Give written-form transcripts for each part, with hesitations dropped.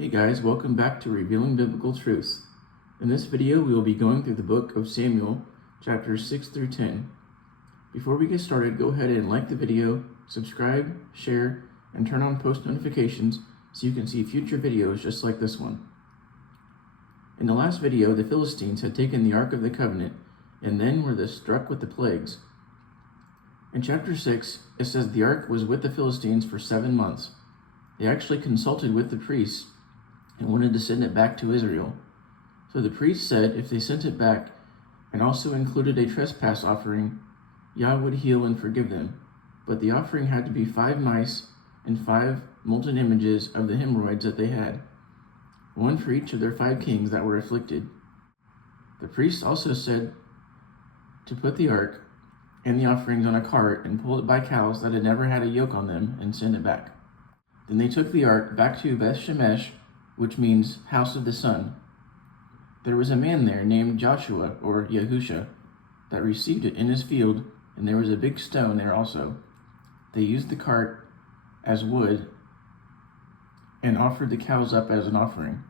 Hey guys, welcome back to Revealing Biblical Truths. In this video, we will be going through the book of Samuel, chapters 6 through 10. Before we get started, go ahead and like the video, subscribe, share, and turn on post notifications so you can see future videos just like this one. In the last video, the Philistines had taken the Ark of the Covenant and then were struck with the plagues. In chapter 6, it says the Ark was with the Philistines for 7 months. They actually consulted with the priests and wanted to send it back to Israel. So the priest said if they sent it back and also included a trespass offering, Yah would heal and forgive them. But the offering had to be 5 mice and 5 molten images of the hemorrhoids that they had, one for each of their 5 kings that were afflicted. The priest also said to put the ark and the offerings on a cart and pull it by cows that had never had a yoke on them and send it back. Then they took the ark back to Beth Shemesh, which means house of the sun. There was a man there named Joshua, or Yahusha, that received it in his field, and there was a big stone there also. They used the cart as wood and offered the cows up as an offering.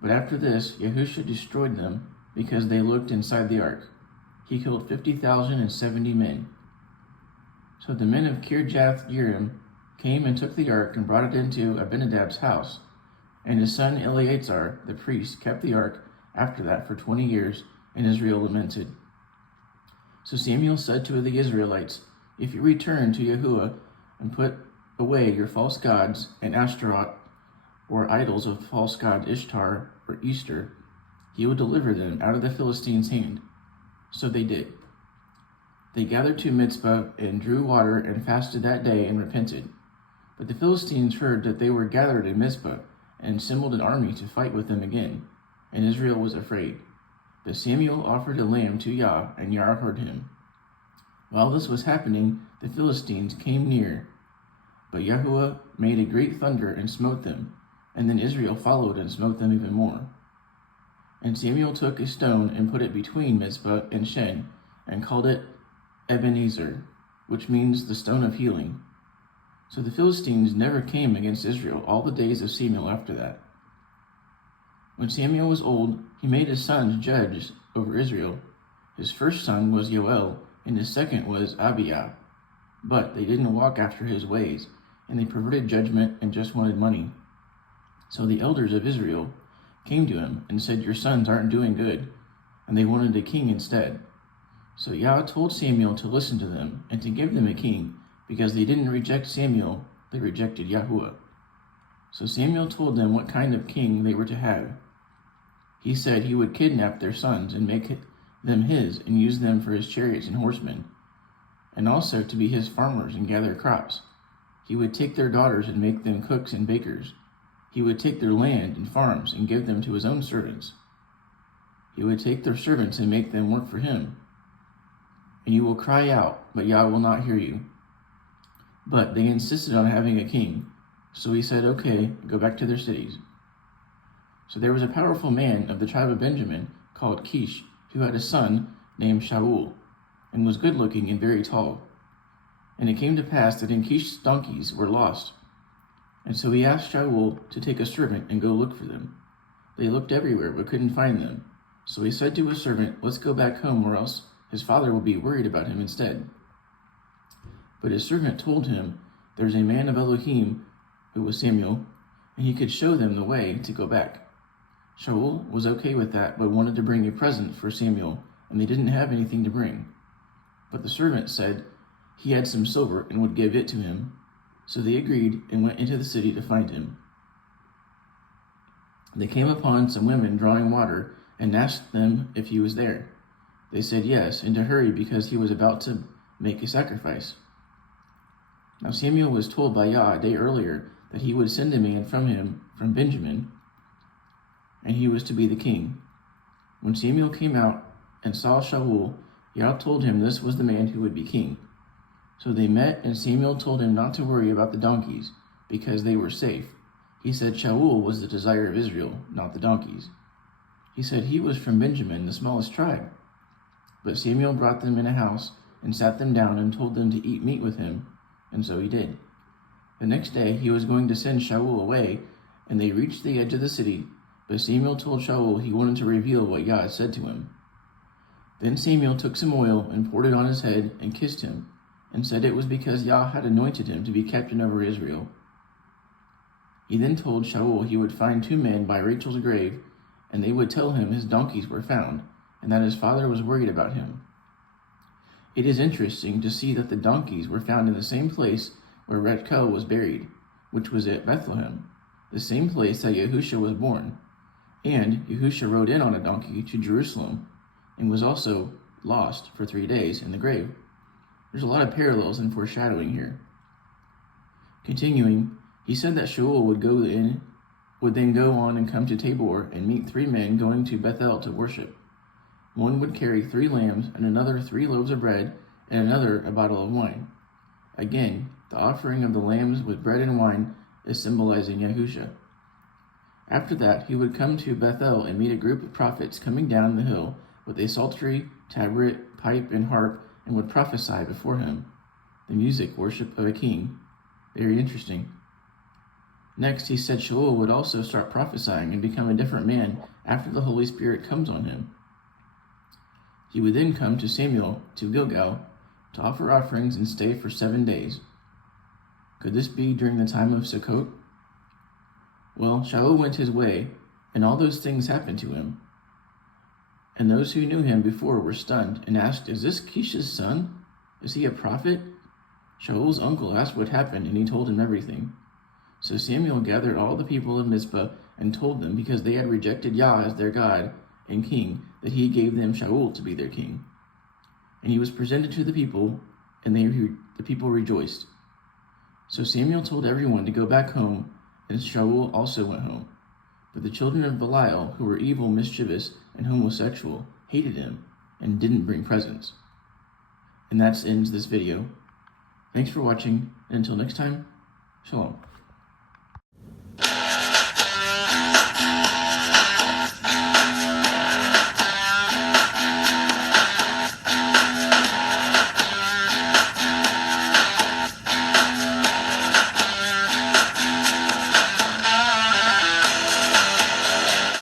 But after this, Yahusha destroyed them because they looked inside the ark. He killed 50,070 men. So the men of Kirjath Jearim came and took the ark and brought it into Abinadab's house. And his son Eleazar, the priest, kept the ark after that for 20 years, and Israel lamented. So Samuel said to the Israelites, "If you return to Yahuwah and put away your false gods and Ashtaroth, or idols of false god Ishtar or Easter, he will deliver them out of the Philistines' hand." So they did. They gathered to Mizpah and drew water and fasted that day and repented. But the Philistines heard that they were gathered in Mizpah and assembled an army to fight with them again, and Israel was afraid. But Samuel offered a lamb to Yah, and Yah heard him. While this was happening, the Philistines came near, but Yahuwah made a great thunder and smote them, and then Israel followed and smote them even more. And Samuel took a stone and put it between Mizpah and Shen, and called it Ebenezer, which means the stone of healing. So the Philistines never came against Israel all the days of Samuel after that. When Samuel was old, he made his sons judges over Israel. His first son was Yoel, and his second was Abiah. But they didn't walk after his ways, and they perverted judgment and just wanted money. So the elders of Israel came to him and said, "Your sons aren't doing good," and they wanted a king instead. So Yah told Samuel to listen to them and to give them a king, because they didn't reject Samuel, they rejected Yahuwah. So Samuel told them what kind of king they were to have. He said he would kidnap their sons and make them his and use them for his chariots and horsemen, and also to be his farmers and gather crops. He would take their daughters and make them cooks and bakers. He would take their land and farms and give them to his own servants. He would take their servants and make them work for him. And you will cry out, but Yah will not hear you. But they insisted on having a king, so he said, "Okay, go back to their cities." So there was a powerful man of the tribe of Benjamin called Kish, who had a son named Shaul, and was good-looking and very tall. And it came to pass that Kish's donkeys were lost. And so he asked Shaul to take a servant and go look for them. They looked everywhere but couldn't find them. So he said to his servant, "Let's go back home, or else his father will be worried about him instead." But his servant told him, "There's a man of Elohim," who was Samuel, and he could show them the way to go back. Shaul was okay with that, but wanted to bring a present for Samuel, and they didn't have anything to bring. But the servant said he had some silver and would give it to him. So they agreed and went into the city to find him. They came upon some women drawing water and asked them if he was there. They said yes, and to hurry because he was about to make a sacrifice. Now Samuel was told by Yah a day earlier that he would send a man from him, from Benjamin, and he was to be the king. When Samuel came out and saw Shaul, Yah told him this was the man who would be king. So they met, and Samuel told him not to worry about the donkeys, because they were safe. He said Shaul was the desire of Israel, not the donkeys. He said he was from Benjamin, the smallest tribe. But Samuel brought them in a house and sat them down and told them to eat meat with him, and so he did. The next day he was going to send Shaul away, and they reached the edge of the city, but Samuel told Shaul he wanted to reveal what Yah had said to him. Then Samuel took some oil and poured it on his head and kissed him, and said it was because Yah had anointed him to be captain over Israel. He then told Shaul he would find 2 men by Rachel's grave, and they would tell him his donkeys were found, and that his father was worried about him. It is interesting to see that the donkeys were found in the same place where Rachel was buried, which was at Bethlehem, the same place that Yahusha was born. And Yahusha rode in on a donkey to Jerusalem, and was also lost for 3 days in the grave. There's a lot of parallels and foreshadowing here. Continuing, he said that Shaul would then go on and come to Tabor and meet 3 men going to Bethel to worship. One would carry 3 lambs, and another 3 loaves of bread, and another a bottle of wine. Again, the offering of the lambs with bread and wine is symbolizing Yahusha. After that, he would come to Bethel and meet a group of prophets coming down the hill with a psaltery, tabret, pipe, and harp, and would prophesy before him. The music worship of a king. Very interesting. Next, he said Shaul would also start prophesying and become a different man after the Holy Spirit comes on him. He would then come to Samuel to Gilgal to offer offerings and stay for 7 days. Could this be during the time of Sukkot? Well, Shaul went his way, and all those things happened to him. And those who knew him before were stunned and asked, "Is this Kish's son? Is he a prophet?" Shaul's uncle asked what happened, and he told him everything. So Samuel gathered all the people of Mizpah and told them, because they had rejected Yah as their God and king, that he gave them Shaul to be their king. And he was presented to the people, and the people rejoiced. So Samuel told everyone to go back home, and Shaul also went home. But the children of Belial, who were evil, mischievous, and homosexual, hated him and didn't bring presents. And that ends this video. Thanks for watching, and until next time, Shalom.